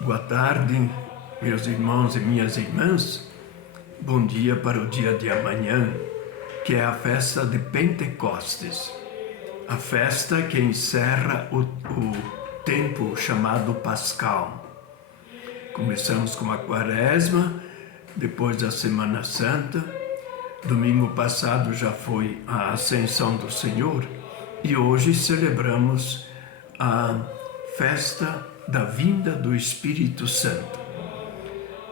Boa tarde, meus irmãos e minhas irmãs. Bom dia para o dia de amanhã, que é a festa de Pentecostes. A festa que encerra o tempo chamado Pascal. Começamos com a Quaresma, depois da Semana Santa. Domingo passado já foi a Ascensão do Senhor e hoje celebramos a festa da vinda do Espírito Santo.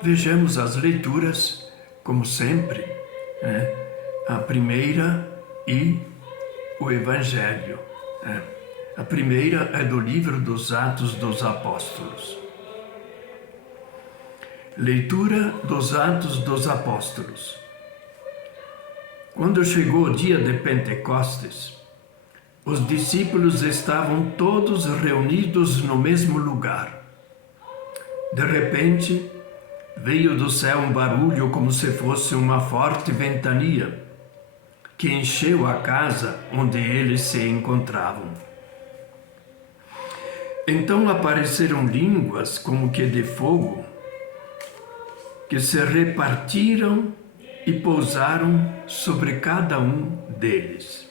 Vejamos as leituras, como sempre, a primeira e o Evangelho. A primeira é do livro dos Atos dos Apóstolos. Leitura dos Atos dos Apóstolos. Quando chegou o dia de Pentecostes, os discípulos estavam todos reunidos no mesmo lugar. De repente, veio do céu um barulho como se fosse uma forte ventania, que encheu a casa onde eles se encontravam. Então apareceram línguas como que de fogo, que se repartiram e pousaram sobre cada um deles.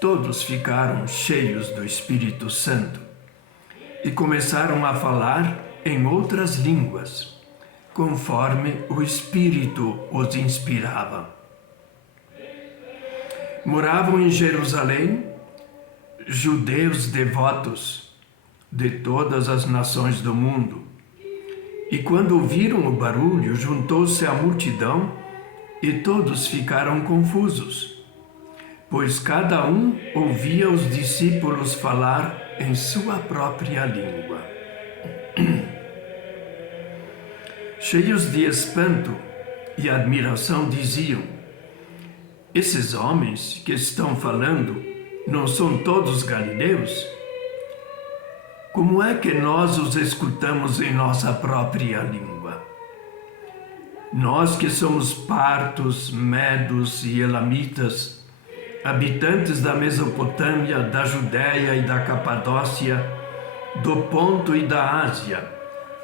Todos ficaram cheios do Espírito Santo e começaram a falar em outras línguas, conforme o Espírito os inspirava. Moravam em Jerusalém judeus devotos de todas as nações do mundo, e quando ouviram o barulho, juntou-se a multidão e todos ficaram confusos, pois cada um ouvia os discípulos falar em sua própria língua. Cheios de espanto e admiração, diziam: esses homens que estão falando não são todos galileus? Como é que nós os escutamos em nossa própria língua? Nós que somos partos, medos e elamitas, habitantes da Mesopotâmia, da Judéia e da Capadócia, do Ponto e da Ásia,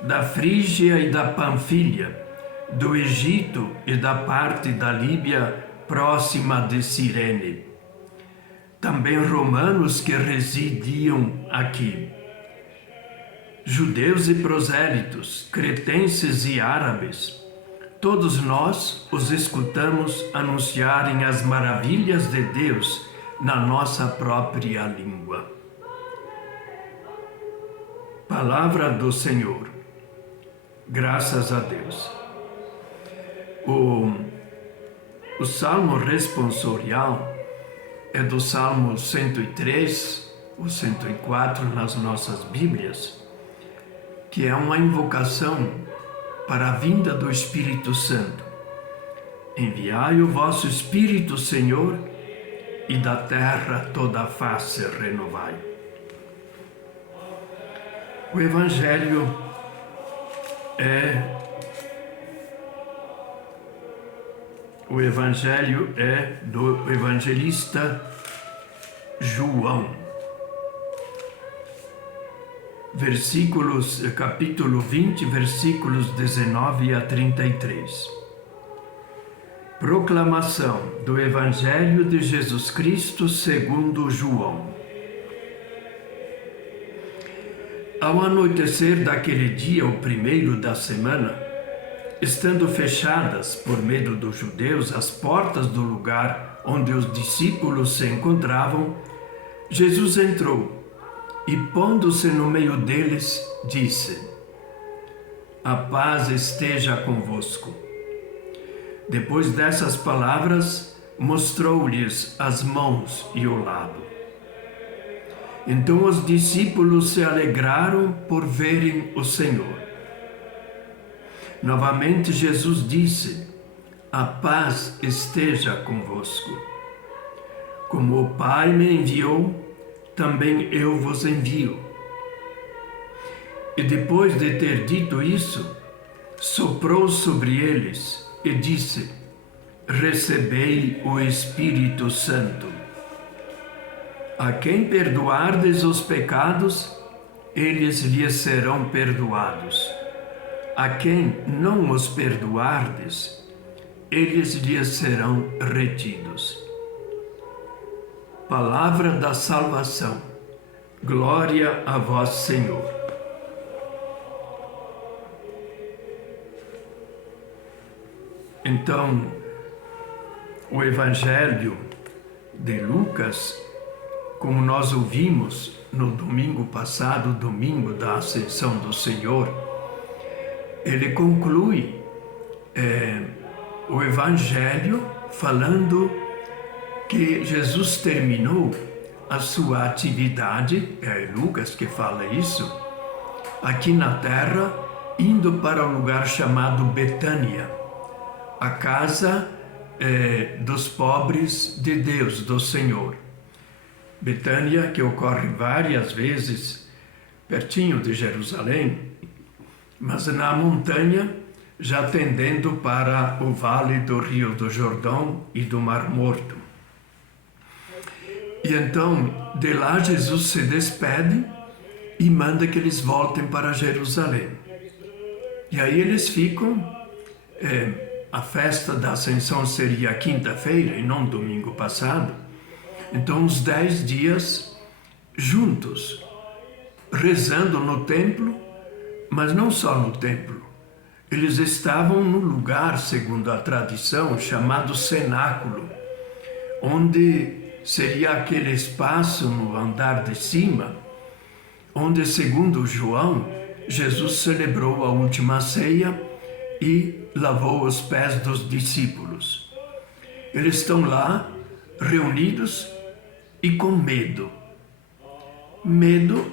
da Frígia e da Panfilha, do Egito e da parte da Líbia próxima de Cirene. Também romanos que residiam aqui. Judeus e prosélitos, cretenses e árabes, todos nós os escutamos anunciarem as maravilhas de Deus na nossa própria língua. Palavra do Senhor. Graças a Deus. O Salmo responsorial é do Salmo 103, ou 104 nas nossas Bíblias, que é uma invocação para a vinda do Espírito Santo. Enviai o vosso Espírito, Senhor, e da terra toda a face renovai. O Evangelho é do evangelista João. Capítulo 20, versículos 19 a 33. Proclamação do Evangelho de Jesus Cristo segundo João. Ao anoitecer daquele dia, o primeiro da semana, estando fechadas, por medo dos judeus, as portas do lugar onde os discípulos se encontravam, Jesus entrou e, pondo-se no meio deles, disse: a paz esteja convosco. Depois dessas palavras, mostrou-lhes as mãos e o lado. Então os discípulos se alegraram por verem o Senhor. Novamente Jesus disse: a paz esteja convosco. Como o Pai me enviou, também eu vos envio. E depois de ter dito isso, soprou sobre eles e disse: recebei o Espírito Santo. A quem perdoardes os pecados, eles lhes serão perdoados. A quem não os perdoardes, eles lhes serão retidos. Palavra da salvação. Glória a vós, Senhor. Então, o Evangelho de Lucas, como nós ouvimos no domingo passado, domingo da Ascensão do Senhor, ele conclui o Evangelho falando que Jesus terminou a sua atividade, é Lucas que fala isso, aqui na terra, indo para um lugar chamado Betânia, a casa dos pobres de Deus, do Senhor. Betânia, que ocorre várias vezes pertinho de Jerusalém, mas na montanha, já tendendo para o vale do Rio do Jordão e do Mar Morto. E então, de lá Jesus se despede e manda que eles voltem para Jerusalém. E aí eles ficam, a festa da Ascensão seria quinta-feira e não domingo passado, então uns 10 dias juntos, rezando no templo, mas não só no templo. Eles estavam no lugar, segundo a tradição, chamado cenáculo, onde seria aquele espaço no andar de cima, onde, segundo João, Jesus celebrou a última ceia e lavou os pés dos discípulos. Eles estão lá, reunidos e com medo. Medo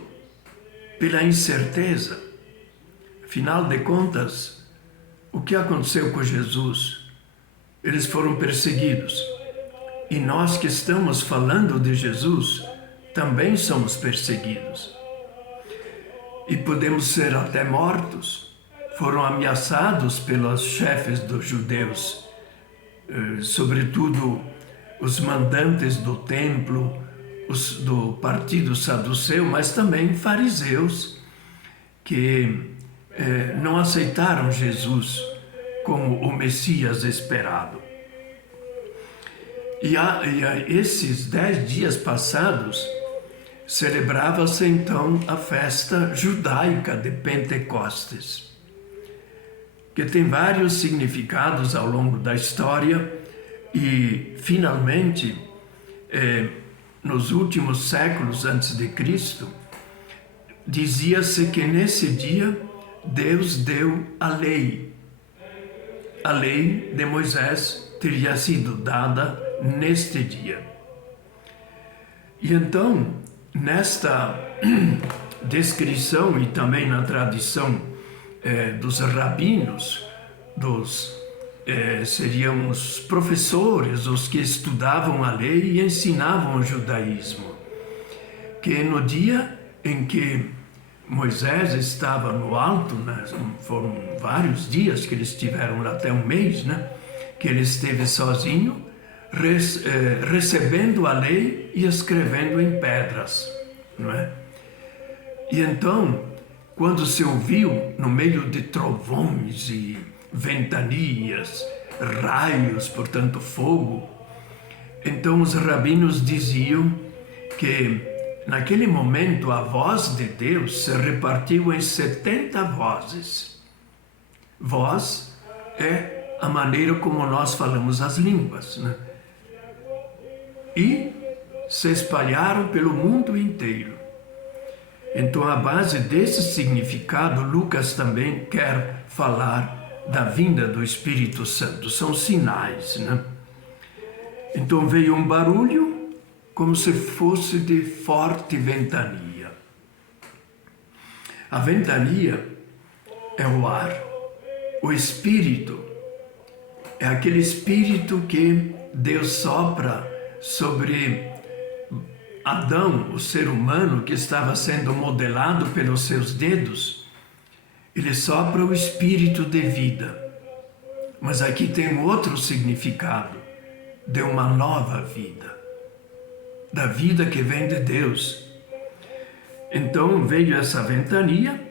pela incerteza. Afinal de contas, o que aconteceu com Jesus? Eles foram perseguidos. E nós que estamos falando de Jesus, também somos perseguidos. E podemos ser até mortos. Foram ameaçados pelos chefes dos judeus, sobretudo os mandantes do templo, os do partido saduceu, mas também fariseus, que não aceitaram Jesus como o Messias esperado. E esses 10 dias passados, celebrava-se então a festa judaica de Pentecostes, que tem vários significados ao longo da história e, finalmente, nos últimos séculos antes de Cristo, dizia-se que nesse dia Deus deu a lei. A lei de Moisés teria sido dada neste dia. E então, nesta descrição e também na tradição dos rabinos, seriam os professores, os que estudavam a lei e ensinavam o judaísmo, que no dia em que Moisés estava no alto, né, foram vários dias que eles estiveram lá, até um mês, né, que ele esteve sozinho, recebendo a lei e escrevendo em pedras, não é? E então, quando se ouviu, no meio de trovões e ventanias, raios, portanto fogo, então os rabinos diziam que naquele momento a voz de Deus se repartiu em 70 vozes. Voz é a maneira como nós falamos as línguas, né? E se espalharam pelo mundo inteiro. Então, à base desse significado, Lucas também quer falar da vinda do Espírito Santo. São sinais, né? Então veio um barulho como se fosse de forte ventania. A ventania é o ar. O Espírito é aquele Espírito que Deus sopra sobre Adão, o ser humano que estava sendo modelado pelos seus dedos. Ele sopra o Espírito de vida. Mas aqui tem outro significado, de uma nova vida, da vida que vem de Deus. Então veio essa ventania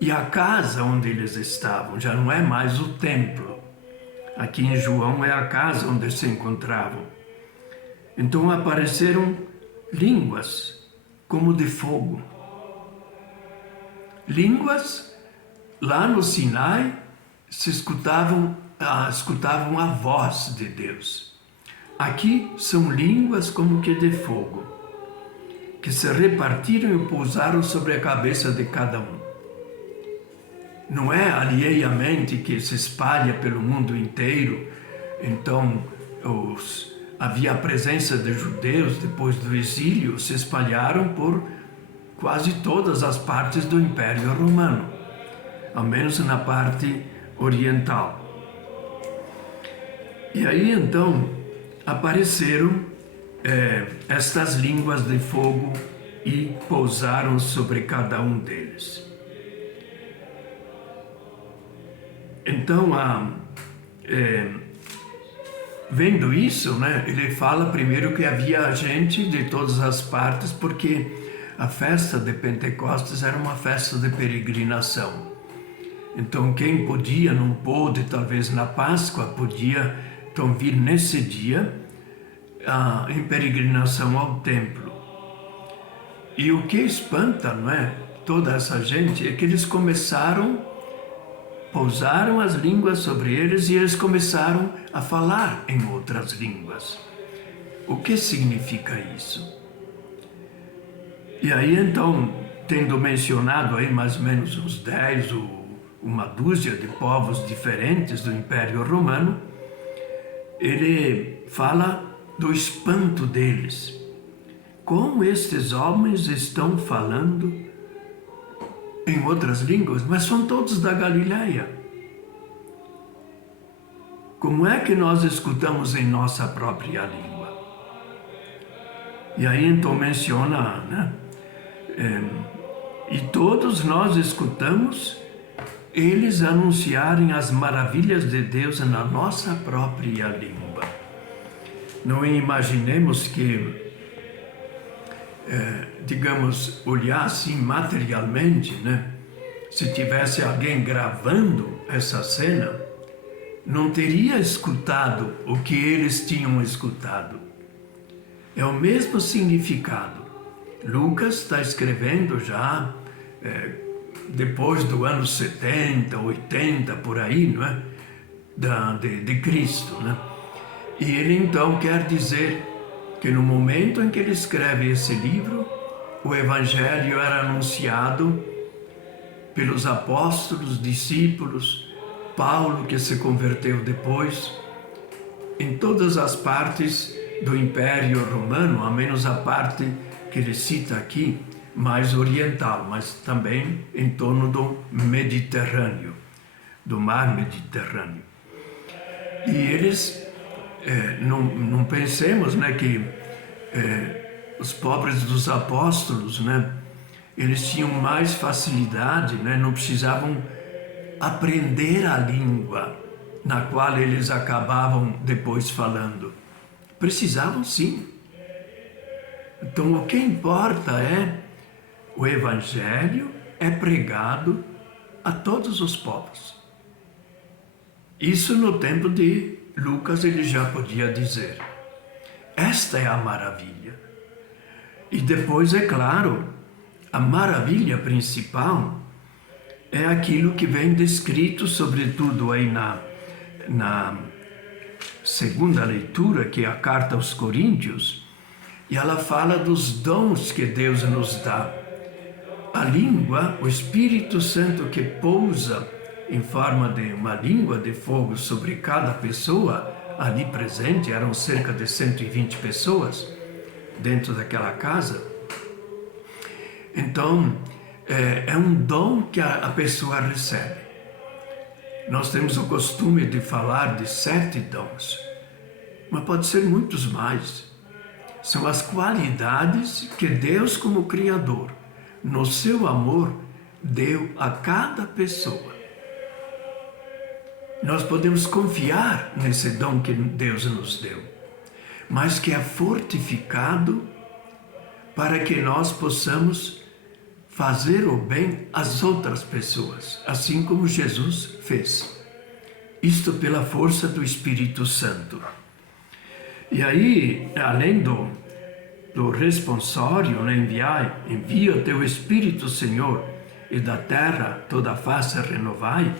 e a casa onde eles estavam já não é mais o templo. Aqui em João é a casa onde se encontravam. Então apareceram línguas como de fogo. Línguas, lá no Sinai, se escutavam a voz de Deus. Aqui são línguas como que de fogo, que se repartiram e pousaram sobre a cabeça de cada um. Não é alheiamente que se espalha pelo mundo inteiro. Então, havia a presença de judeus depois do exílio, se espalharam por quase todas as partes do Império Romano, ao menos na parte oriental. E aí então apareceram estas línguas de fogo e pousaram sobre cada um deles. Então, vendo isso, né, ele fala primeiro que havia gente de todas as partes, porque a festa de Pentecostes era uma festa de peregrinação. Então, quem podia, não pôde, talvez na Páscoa, podia então vir nesse dia em peregrinação ao templo. E o que espanta, não é, toda essa gente, é que eles pousaram as línguas sobre eles e eles começaram a falar em outras línguas. O que significa isso? E aí então, tendo mencionado aí mais ou menos uns 10 ou uma dúzia de povos diferentes do Império Romano, ele fala do espanto deles. Como estes homens estão falando em outras línguas, mas são todos da Galileia. Como é que nós escutamos em nossa própria língua? E aí então menciona, né? E todos nós escutamos eles anunciarem as maravilhas de Deus na nossa própria língua. Não imaginemos que, digamos, olhar assim materialmente, né? Se tivesse alguém gravando essa cena, não teria escutado o que eles tinham escutado. É o mesmo significado. Lucas está escrevendo já depois do ano 70, 80, por aí, não é? de Cristo, né? E ele então quer dizer que no momento em que ele escreve esse livro, o Evangelho era anunciado pelos apóstolos, discípulos, Paulo, que se converteu depois, em todas as partes do Império Romano, a menos a parte que ele cita aqui, mais oriental, mas também em torno do Mediterrâneo, do mar Mediterrâneo. E eles, não pensemos, né, que os pobres dos apóstolos, né, eles tinham mais facilidade, né, não precisavam aprender a língua na qual eles acabavam depois falando. Precisavam sim. Então o que importa é o Evangelho é pregado a todos os povos. Isso no tempo de Lucas ele já podia dizer. Esta é a maravilha. E depois, é claro, a maravilha principal é aquilo que vem descrito, sobretudo aí na segunda leitura, que é a carta aos Coríntios, e ela fala dos dons que Deus nos dá. A língua, o Espírito Santo que pousa em forma de uma língua de fogo sobre cada pessoa, ali presente, eram cerca de 120 pessoas dentro daquela casa. Então, é um dom que a pessoa recebe. Nós temos o costume de falar de 7 dons, mas pode ser muitos mais. São as qualidades que Deus, como Criador, no seu amor, deu a cada pessoa. Nós podemos confiar nesse dom que Deus nos deu, mas que é fortificado para que nós possamos fazer o bem às outras pessoas, assim como Jesus fez. Isto pela força do Espírito Santo. E aí, além do responsório, né, envia o teu Espírito, Senhor, e da terra toda a face renovai.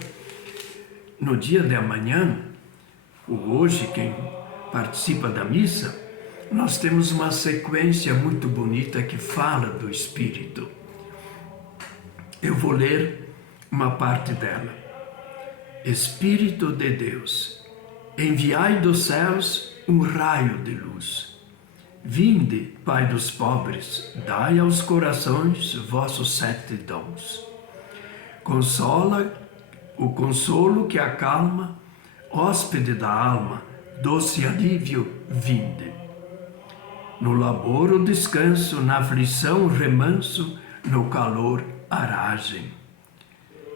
No dia de amanhã, ou hoje, quem participa da missa, nós temos uma sequência muito bonita que fala do Espírito. Eu vou ler uma parte dela. Espírito de Deus, enviai dos céus um raio de luz. Vinde, Pai dos pobres, dai aos corações vossos 7 dons. Consola o consolo que acalma, hóspede da alma, doce alívio, vinde. No labor o descanso, na aflição o remanso, no calor aragem.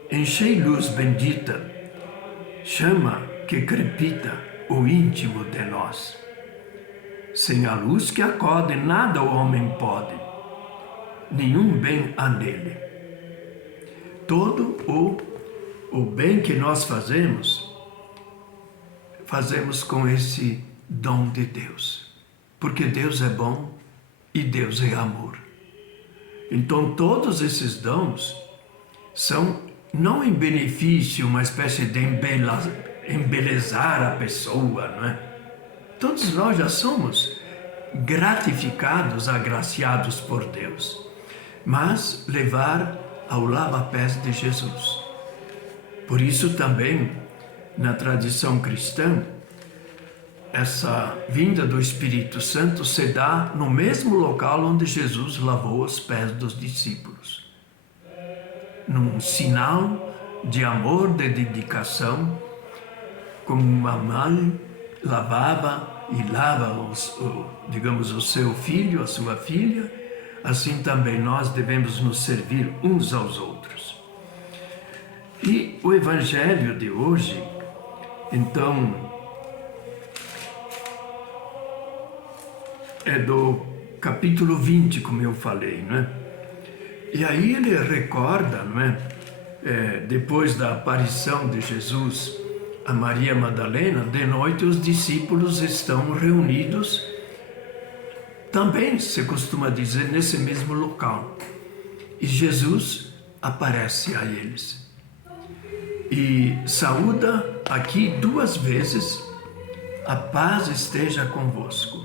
Enchei luz bendita, chama que crepita o íntimo de nós. Sem a luz que acode, nada o homem pode, nenhum bem há nele. Todo o bem que nós fazemos com esse dom de Deus. Porque Deus é bom e Deus é amor. Então todos esses dons são não em benefício, uma espécie de embelezar a pessoa, não é? Todos nós já somos gratificados, agraciados por Deus, mas levar ao lava-pés de Jesus. Por isso também, na tradição cristã, essa vinda do Espírito Santo se dá no mesmo local onde Jesus lavou os pés dos discípulos. Num sinal de amor, de dedicação, como uma mãe lavava e lava, o seu filho, a sua filha, assim também nós devemos nos servir uns aos outros. E o Evangelho de hoje, então, é do capítulo 20, como eu falei, não é? E aí ele recorda, não é? Depois da aparição de Jesus a Maria Madalena, de noite os discípulos estão reunidos, também se costuma dizer, nesse mesmo local. E Jesus aparece a eles. E saúda aqui 2 vezes, a paz esteja convosco.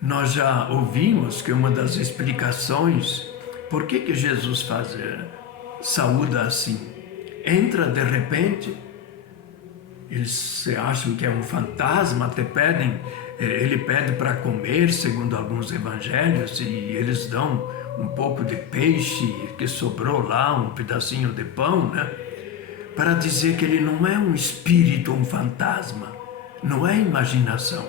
Nós já ouvimos que uma das explicações, por que Jesus saúda assim? Entra de repente, eles se acham que é um fantasma, até pedem, ele pede para comer, segundo alguns evangelhos, e eles dão um pouco de peixe que sobrou lá, um pedacinho de pão, né? Para dizer que ele não é um espírito, um fantasma, não é imaginação.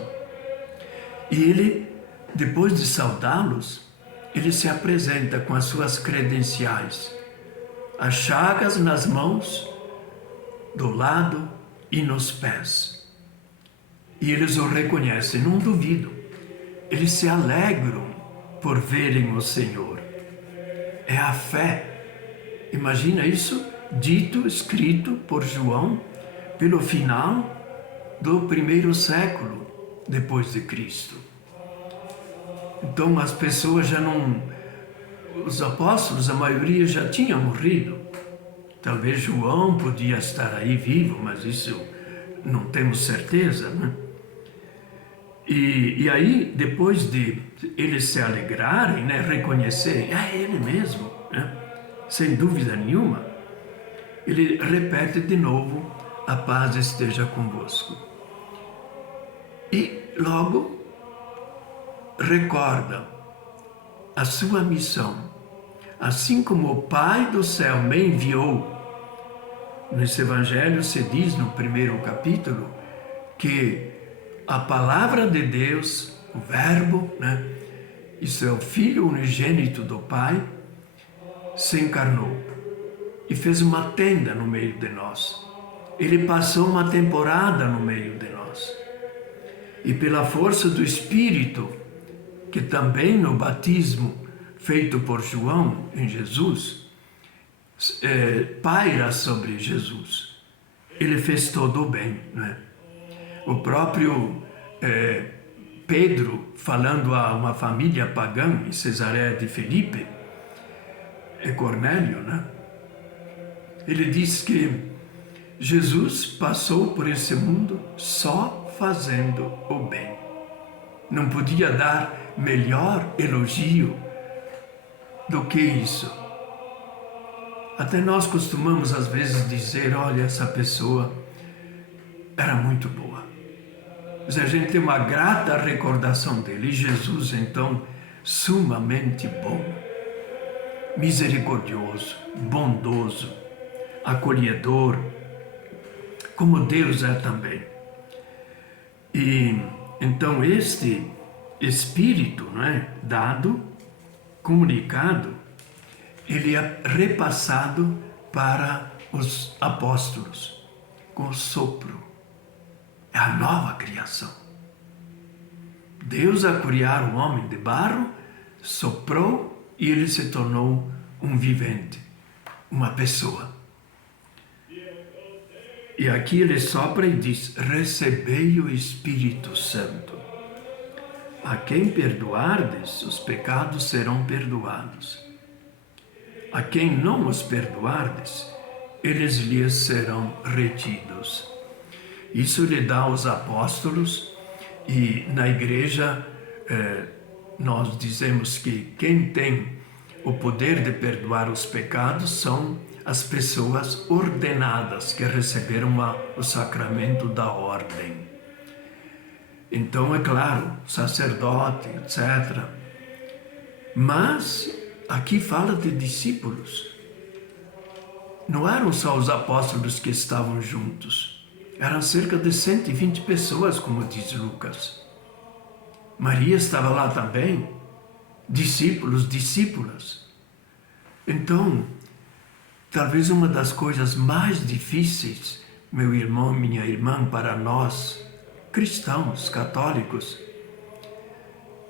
E ele, depois de saudá-los, ele se apresenta com as suas credenciais, as chagas nas mãos, do lado e nos pés. E eles o reconhecem, não duvido. Eles se alegram por verem o Senhor. É a fé. Imagina isso dito, escrito por João, pelo final do 1º século depois de Cristo. Então as pessoas já não... Os apóstolos, a maioria já tinha morrido. Talvez João podia estar aí vivo, mas isso não temos certeza, né? E aí, depois de eles se alegrarem, né, reconhecerem, é ele mesmo, né? Sem dúvida nenhuma, ele repete de novo, a paz esteja convosco. E logo recorda a sua missão. Assim como o Pai do céu me enviou, nesse evangelho se diz no 1º capítulo que a palavra de Deus, o verbo, né, isso é o Filho unigênito do Pai, se encarnou e fez uma tenda no meio de nós. Ele passou uma temporada no meio de nós. E pela força do Espírito, que também no batismo feito por João em Jesus, paira sobre Jesus. Ele fez todo o bem, né? O próprio Pedro, falando a uma família pagã em Cesareia de Filipe, Cornélio, né? Ele diz que Jesus passou por esse mundo só fazendo o bem. Não podia dar melhor elogio do que isso. Até nós costumamos às vezes dizer, olha, essa pessoa era muito boa. Mas a gente tem uma grata recordação dele. E Jesus, então, sumamente bom, misericordioso, bondoso, acolhedor, como Deus é também. E então este Espírito, não é, dado, comunicado, ele é repassado para os apóstolos com o sopro. É a nova criação. Deus, a criar o homem de barro, soprou e ele se tornou um vivente, uma pessoa. E aqui ele sopra e diz, recebei o Espírito Santo. A quem perdoardes, os pecados serão perdoados. A quem não os perdoardes, eles lhes serão retidos. Isso lhe dá aos apóstolos, e na igreja nós dizemos que quem tem o poder de perdoar os pecados são as pessoas ordenadas que receberam o sacramento da ordem. Então, é claro, sacerdote, etc. Mas aqui fala de discípulos. Não eram só os apóstolos que estavam juntos. Eram cerca de 120 pessoas, como diz Lucas. Maria estava lá também. Discípulos, discípulas. Então, talvez uma das coisas mais difíceis, meu irmão, minha irmã, para nós, cristãos, católicos,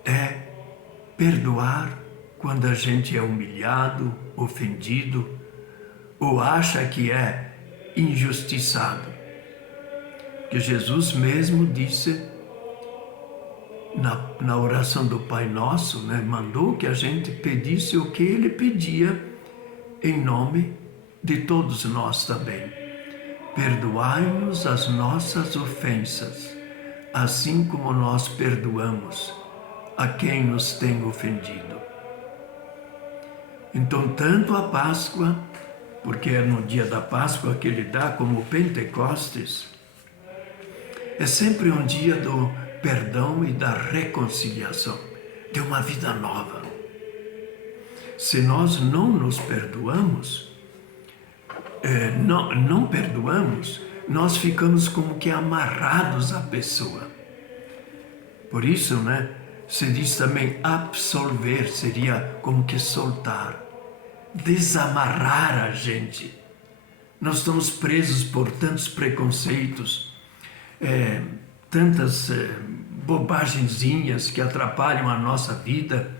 é perdoar quando a gente é humilhado, ofendido, ou acha que é injustiçado. Que Jesus mesmo disse na oração do Pai Nosso, né, mandou que a gente pedisse o que Ele pedia em nome de todos nós também. Perdoai-nos as nossas ofensas, assim como nós perdoamos a quem nos tem ofendido. Então, tanto a Páscoa, porque é no dia da Páscoa que ele dá como Pentecostes, é sempre um dia do perdão e da reconciliação, de uma vida nova. Se nós não nos perdoamos, não perdoamos, nós ficamos como que amarrados à pessoa. Por isso, né, se diz também absolver, seria como que soltar, desamarrar a gente. Nós estamos presos por tantos preconceitos, tantas bobagenzinhas que atrapalham a nossa vida,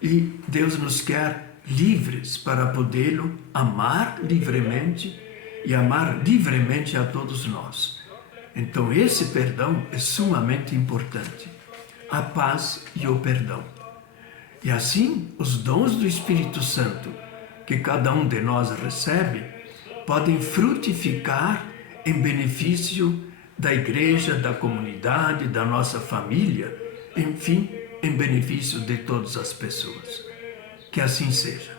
e Deus nos quer livres para podê-lo amar livremente e amar livremente a todos nós. Então esse perdão é sumamente importante, a paz e o perdão. E assim os dons do Espírito Santo que cada um de nós recebe podem frutificar em benefício da igreja, da comunidade, da nossa família, enfim, em benefício de todas as pessoas. Que assim seja.